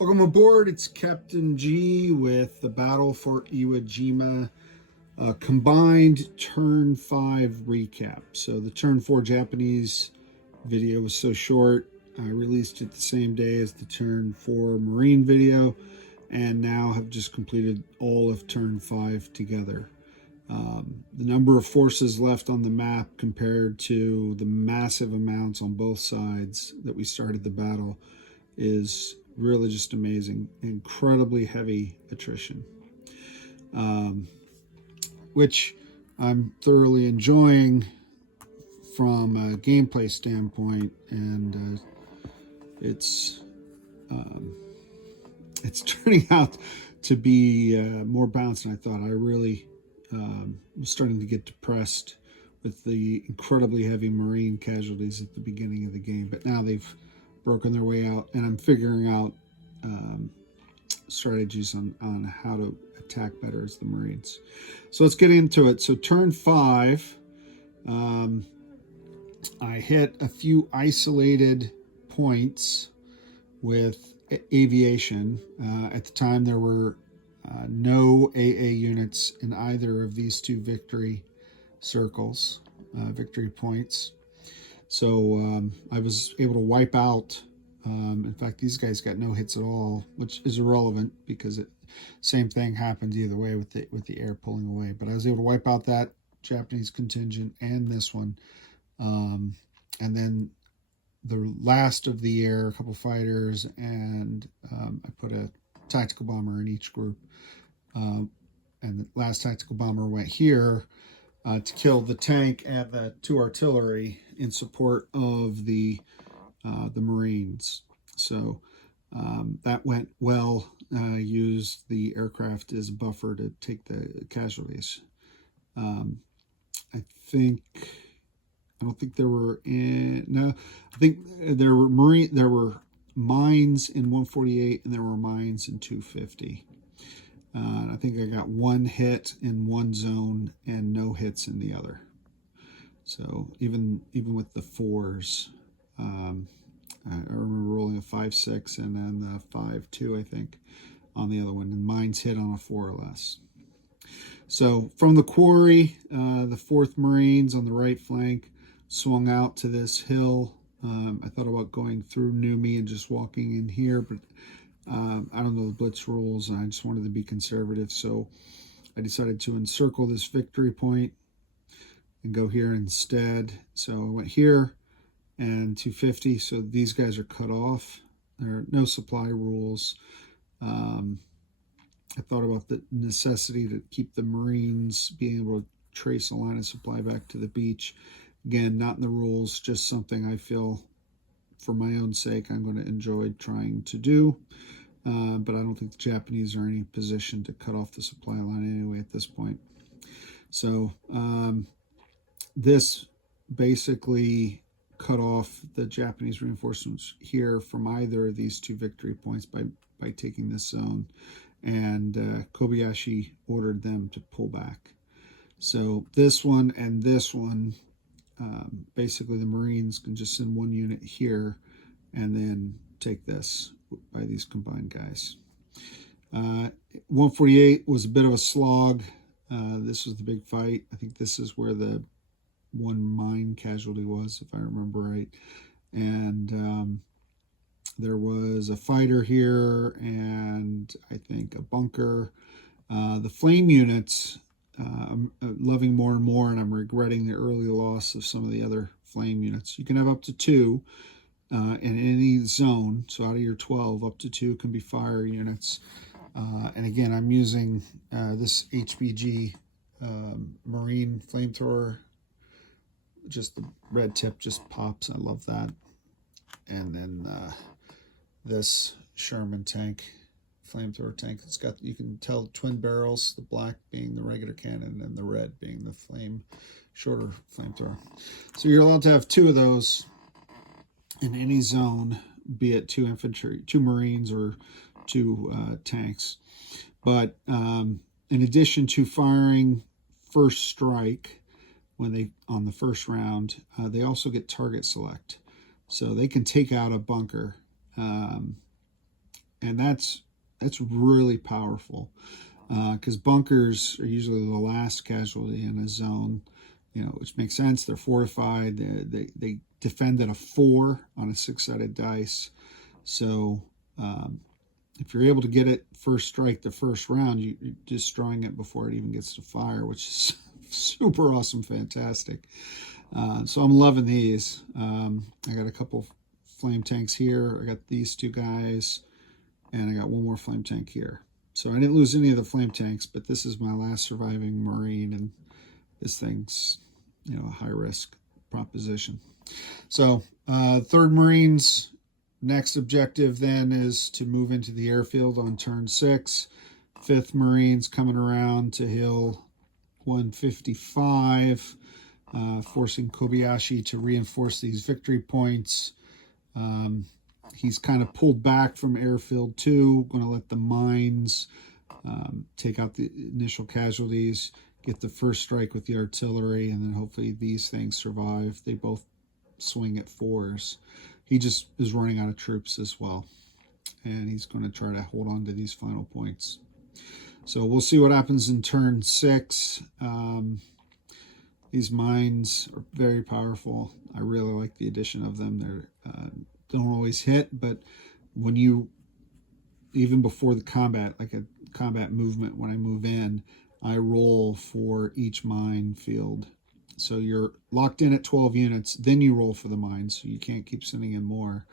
Welcome aboard. It's Captain G with the Battle for Iwo Jima combined Turn 5 recap. So the Turn 4 Japanese video was so short, I released it the same day as the Turn 4 Marine video, and now have just completed all of Turn 5 together. The number of forces left on the map compared to the massive amounts on both sides that we started the battle is really just amazing. Incredibly heavy attrition, which I'm thoroughly enjoying from a gameplay standpoint, and it's turning out to be more balanced than I thought. I really was starting to get depressed with the incredibly heavy Marine casualties at the beginning of the game, but now they've broken their way out, and I'm figuring out strategies on how to attack better as the Marines. So let's get into it. So turn 5, I hit a few isolated points with aviation. At the time, there were no AA units in either of these two victory circles, victory points. So I was able to wipe out. In fact, these guys got no hits at all, which is irrelevant because same thing happened either way with the air pulling away. But I was able to wipe out that Japanese contingent and this one, and then the last of the air, a couple fighters, and I put a tactical bomber in each group. And the last tactical bomber went here to kill the tank and the 2 artillery in support of the Marines. So that went well. Used the aircraft as a buffer to take the casualties. I don't think there were I think there were mines in 148 and there were mines in 250. I think I got 1 hit in one zone and no hits in the other. So even with the 4s, I remember rolling a 5-6 and then the 5-2, I think, on the other one, and mines hit on a 4 or less. So from the quarry, the 4th Marines on the right flank swung out to this hill. I thought about going through Numi and just walking in here, but I don't know the blitz rules, and I just wanted to be conservative. So I decided to encircle this victory point and go here instead. So I went here and 250. So these guys are cut off. There are no supply rules. I thought about the necessity to keep the Marines being able to trace a line of supply back to the beach. Again, not in the rules, just something I feel for my own sake I'm going to enjoy trying to do. But I don't think the Japanese are in any position to cut off the supply line anyway at this point. So this basically cut off the Japanese reinforcements here from either of these 2 victory points by taking this zone, and Kobayashi ordered them to pull back. So this one and this one, basically the Marines can just send 1 unit here and then take this by these combined guys. 148 was a bit of a slog. This was the big fight. I think this is where the 1 mine casualty was, if I remember right. And there was a fighter here and I think a bunker. The flame units, I'm loving more and more, and I'm regretting the early loss of some of the other flame units. You can have up to 2 in any zone. So out of your 12, up to 2 can be fire units. And again, I'm using this HBG Marine flamethrower. Just the red tip just pops. I love that. And then this Sherman tank, flamethrower tank. It's got, you can tell, twin barrels, the black being the regular cannon and the red being the shorter flamethrower. So you're allowed to have 2 of those in any zone, be it 2 infantry, 2 Marines, or 2 tanks. But in addition to firing first strike when they on the first round, they also get target select. So they can take out a bunker And that's really powerful, because bunkers are usually the last casualty in a zone, which makes sense. They're fortified. They defend at a 4 on a 6-sided dice. So if you're able to get it first strike the first round, you're destroying it before it even gets to fire, which is super awesome, fantastic. So I'm loving these. I got a couple flame tanks here. I got these 2 guys, and I got 1 more flame tank here. So I didn't lose any of the flame tanks, but this is my last surviving Marine, and this thing's, a high-risk proposition. So 3rd Marines, next objective then is to move into the airfield on turn 6. 5th Marines coming around to Hill 155, forcing Kobayashi to reinforce these victory points. He's kind of pulled back from airfield 2, going to let the mines take out the initial casualties, get the first strike with the artillery, and then hopefully these things survive. They both swing at 4s. He just is running out of troops as well, and he's going to try to hold on to these final points. So we'll see what happens in turn 6. These mines are very powerful. I really like the addition of them. They're don't always hit, but when you, even before the combat, like a combat movement, when I move in, I roll for each mine field. So you're locked in at 12 units, then you roll for the mines, so you can't keep sending in more.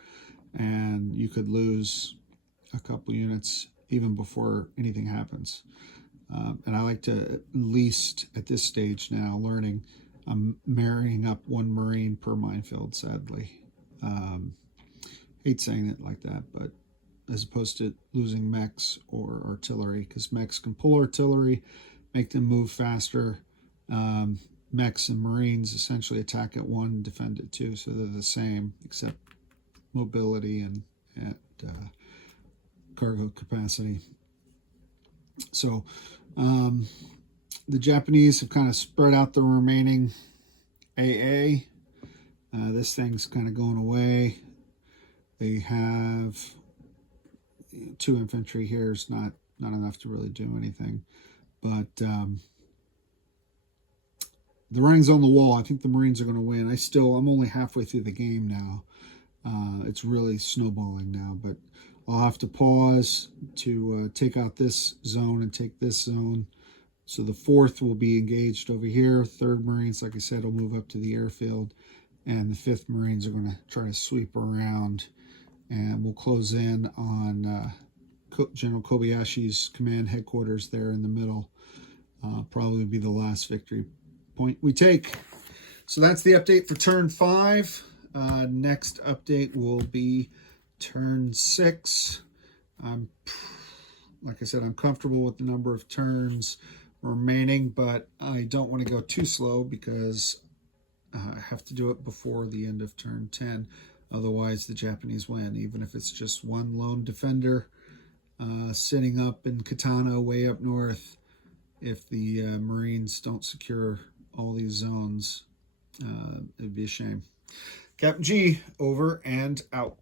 And you could lose a couple units even before anything happens. And I like to, at least at this stage now, learning, I'm marrying up 1 Marine per minefield, sadly. Hate saying it like that, but as opposed to losing mechs or artillery, because mechs can pull artillery, make them move faster. Mechs and Marines essentially attack at 1, defend at 2, so they're the same, except mobility and cargo capacity. So the Japanese have kind of spread out the remaining AA. This thing's kind of going away. They have 2 infantry here. Is not enough to really do anything. But the writing's on the wall. I think the Marines are going to win. I'm only halfway through the game now. It's really snowballing now, but I'll have to pause to take out this zone and take this zone. So the 4th will be engaged over here. 3rd Marines, like I said, will move up to the airfield. And the 5th Marines are going to try to sweep around. And we'll close in on General Kobayashi's command headquarters there in the middle. Probably be the last victory point we take. So that's the update for turn 5. Next update will be turn 6. Like I said, I'm comfortable with the number of turns remaining, but I don't want to go too slow because I have to do it before the end of turn 10. Otherwise, the Japanese win, even if it's just 1 lone defender sitting up in Katana way up north. If the Marines don't secure all these zones, it'd be a shame. Captain G, over and out.